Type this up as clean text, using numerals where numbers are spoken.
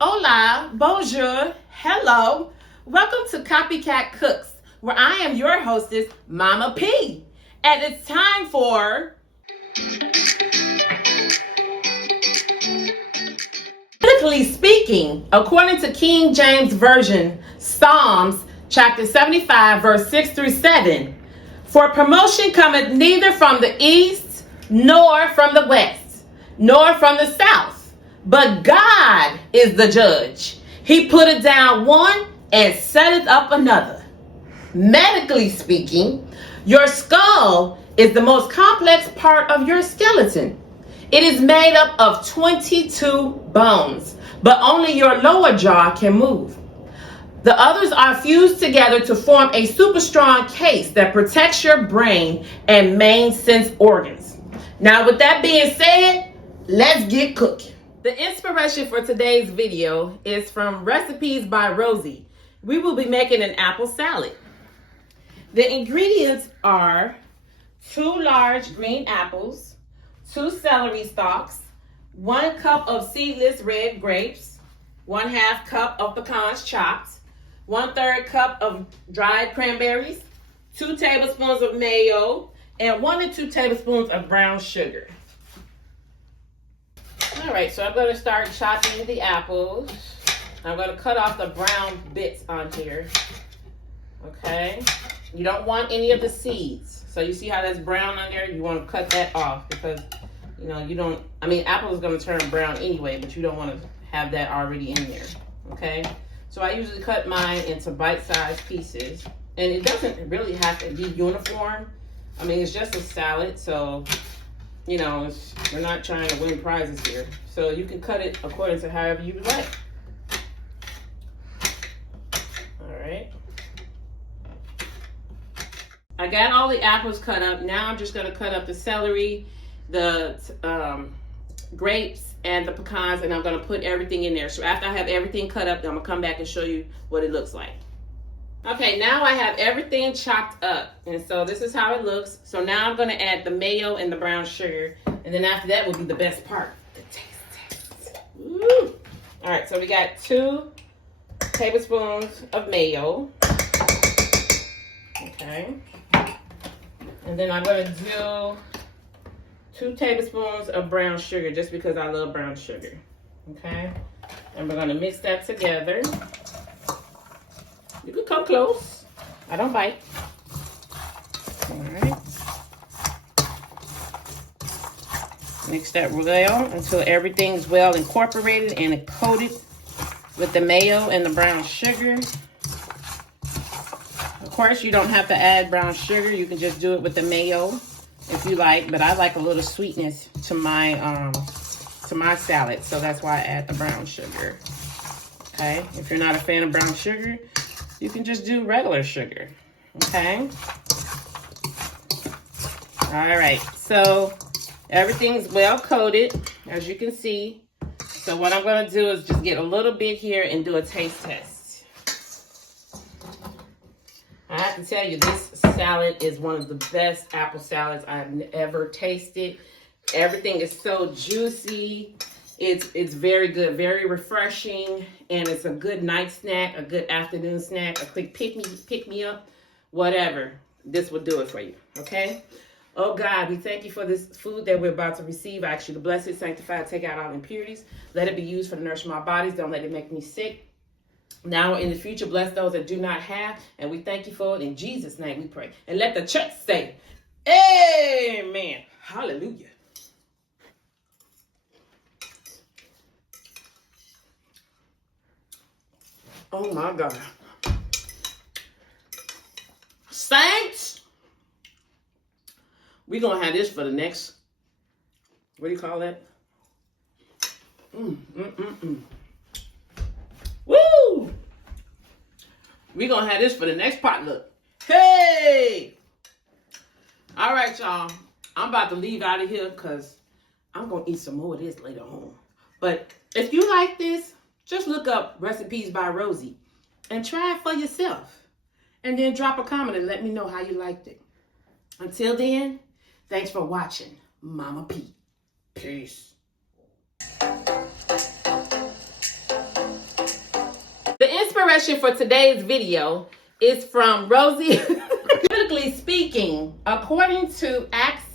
Hola, bonjour, hello. Welcome to Copycat Cooks, where I am your hostess, Mama P. And it's time for Biblically speaking, according to King James Version, Psalms chapter 75, verse 6 through 7. For promotion cometh neither from the east, nor from the west, nor from the south, but God is the judge. He putteth down one and setteth up another. Medically speaking, your skull is the most complex part of your skeleton. It is made up of 22 bones, but only your lower jaw can move. The others are fused together to form a super strong case that protects your brain and main sense organs. Now, with that being said, let's get cooking. The inspiration for today's video is from Recipes by Rosie. We will be making an apple salad. The ingredients are 2 large green apples, 2 celery stalks, 1 cup of seedless red grapes, 1/2 cup of pecans chopped, 1/3 cup of dried cranberries, 2 tablespoons of mayo, and 1 to 2 tablespoons of brown sugar. All right, so I'm going to start chopping the apples. I'm going to cut off the brown bits on here. Okay, you don't want any of the seeds. So you see how that's brown on there? You want to cut that off because, you don't, apple is going to turn brown anyway, but you don't want to have that already in there. Okay, so I usually cut mine into bite-sized pieces. And it doesn't really have to be uniform. It's just a salad, so, we're not trying to win prizes here. So you can cut it according to however you like. All right. I got all the apples cut up. Now I'm just going to cut up the celery, the grapes, and the pecans, and I'm going to put everything in there. So after I have everything cut up, I'm going to come back and show you what it looks like. Okay, now I have everything chopped up, and so this is how it looks. So now I'm going to add the mayo and the brown sugar, and then after that will be the best part, the taste. Woo. All right, so we got 2 tablespoons of mayo. Okay. And then I'm going to do 2 tablespoons of brown sugar just because I love brown sugar. Okay. And we're going to mix that together. You can come close. I don't bite. All right. Mix that well until everything's well incorporated and coated with the mayo and the brown sugar. Of course, you don't have to add brown sugar. You can just do it with the mayo if you like, but I like a little sweetness to my salad, so that's why I add the brown sugar. Okay, if you're not a fan of brown sugar, you can just do regular sugar. Okay. All right, so everything's well coated, as you can see. So what I'm going to do is just get a little bit here and do a taste test. I have to tell you, this salad is one of the best apple salads I've ever tasted. Everything is so juicy. It's very good, very refreshing, and it's a good night snack, a good afternoon snack, a quick pick me up, whatever. This will do it for you, okay? Oh God, we thank you for this food that we're about to receive. I ask you to bless it, sanctify it, take out all impurities. Let it be used for the nourishment of our bodies. Don't let it make me sick. Now or in the future, bless those that do not have, and we thank you for it. In Jesus' name we pray. And let the church say, amen. Hallelujah. Oh my God. Saints, we're going to have this for the next, what do you call that? Woo! We're going to have this for the next potluck. Hey! All right, y'all. I'm about to leave out of here because I'm going to eat some more of this later on. But if you like this, just look up Recipes by Rosie and try it for yourself. And then drop a comment and let me know how you liked it. Until then, thanks for watching Mama P. Peace. question for today's video is from Rosie. Biblically speaking, according to Acts